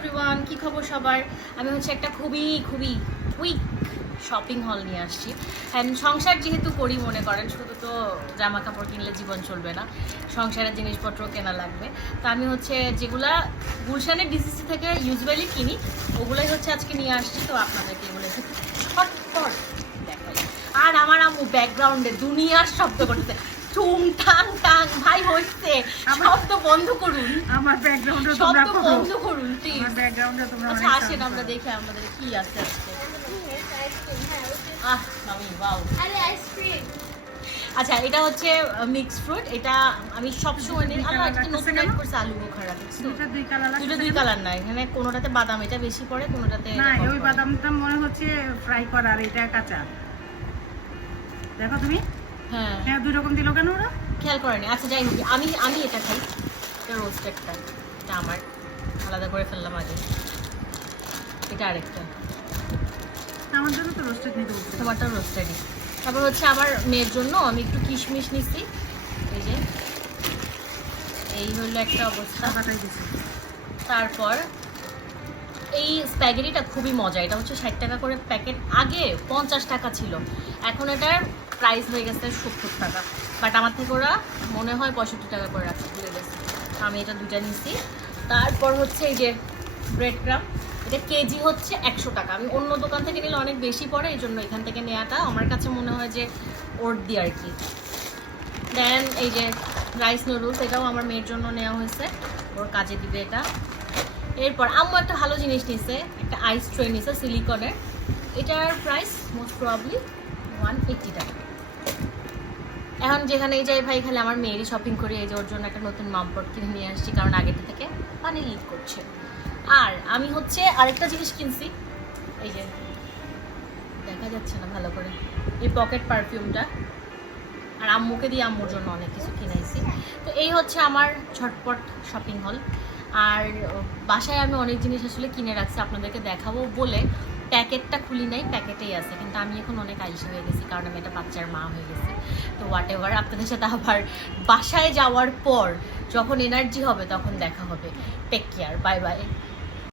Everyone, কি খবর সবার? আমি হচ্ছে একটা খুবই কুইক শপিং হল নিয়ে আসছি। অ্যান্ড সংসার যেহেতু করি, মনে করেন শুধু তো জামা কাপড় কিনলে জীবন চলবে না, সংসারের জিনিসপত্র কেনা লাগবে। তো আমি হচ্ছে যেগুলা গুলশানের ডিসিসি থেকে ইউজুয়ালি কিনি, ওগুলোই হচ্ছে আজকে নিয়ে আসছি। তো আপনাদেরকে এগুলো ছটপট দেখাই। আর আমার আম্মু ব্যাকগ্রাউন্ডে দুনিয়ার শব্দ করতেছে, টুং টাং টাং। ভাই হচ্ছে শব্দ বন্ধ করুন, আমার ব্যাকগ্রাউন্ডে শব্দ বন্ধ করুন প্লিজ। আমার ব্যাকগ্রাউন্ডে তোমরা আচ্ছা আসেন আমরা দেখি আমাদের কি আছে আজকে। মামি ওয়াও। আচ্ছা, এটা হচ্ছে মিক্স ফ্রুট। এটা আমি সবসময় নিই। আমরা আজকে নতুন টাইপ করছি আলু বোখারা। দুটো দুই কালার না, এখানে কোনোটাতে বাদাম এটা বেশি পড়ে, কোনোটাতে না। ওই বাদামটা মনে হচ্ছে ফ্রাই করা আর এটা কাঁচা। দেখো তুমি, হ্যাঁ হ্যাঁ দুই রকম দিল কেন ওরা? খেয়াল করেনি। আচ্ছা যাই হোক, আমি এটা খাই, এটা রোস্টেডটা। এটা আমার আলাদা করে ফেললাম আগে। এটা আরেকটা, আমার জন্য তো রোস্টেড নিতে বলছি। তোমারটা রোস্টেডই। তারপর হচ্ছে আমার মেয়ের জন্য আমি একটু কিশমিশ নিচ্ছি। এই যে এই হলো একটা অবস্থা। তারপর এই স্প্যাগেটিটা খুবই মজা। এটা হচ্ছে 60 টাকা করে প্যাকেট, আগে 50 টাকা ছিল, এখন এটার প্রাইস হয়ে গেছে 70 টাকা। বাট আমার থেকে ওরা মনে হয় 65 টাকা করে রাখতে ভুলে গেছে। আমি এটা দুইটা নিচ্ছি। তারপর হচ্ছে এই যে ব্রেড ক্রাম, এটা কেজি হচ্ছে 100 টাকা। আমি অন্য দোকান থেকে নিলে অনেক বেশি পড়ে, এই জন্য এখান থেকে নেওয়াটা আমার কাছে মনে হয় যে ওর দিয়ে আর কি। দেন এই যে রাইস নুডলস, এটাও আমার মেয়ের জন্য নেওয়া হয়েছে, ওর কাজে দিবে এটা। এরপর আম্মু একটা ভালো জিনিস নিছে, একটা আইস ট্রে নিছে সিলিকনের। এটার প্রাইস মোস্ট প্রবাবলি 180 টাকা। এখন যেখানেই যাই ভাই খালি আমার মেয়েরই শপিং করি। এই যে ওর জন্য একটা নতুন মামপট কিনে নিয়ে আসছি, কারণ আগেটা থেকে পানি লিক করছে। আর আমি হচ্ছে আরেকটা জিনিস কিনছি, এই যে দেখা যাচ্ছে না ভালো করে, এই পকেট পারফিউমটা। আর আম্মুকে দিয়ে আম্মুর জন্য অনেক কিছু কিনাইছি। তো এই হচ্ছে আমার ঝটপট শপিং হল। আর বাসায় আমি অনেক জিনিস আসলে কিনে রাখছি, আপনাদেরকে দেখাবো বলে প্যাকেটটা খুলি নাই, প্যাকেটেই আছে। কিন্তু আমি এখন অনেক আইসা হয়ে গেছি, কারণ আমি একটা বাচ্চার মা হয়ে গেছি। তো হোয়াট এভার, আপনাদের সাথে আবার বাসায় যাওয়ার পর যখন এনার্জি হবে তখন দেখা হবে। Take care, bye by.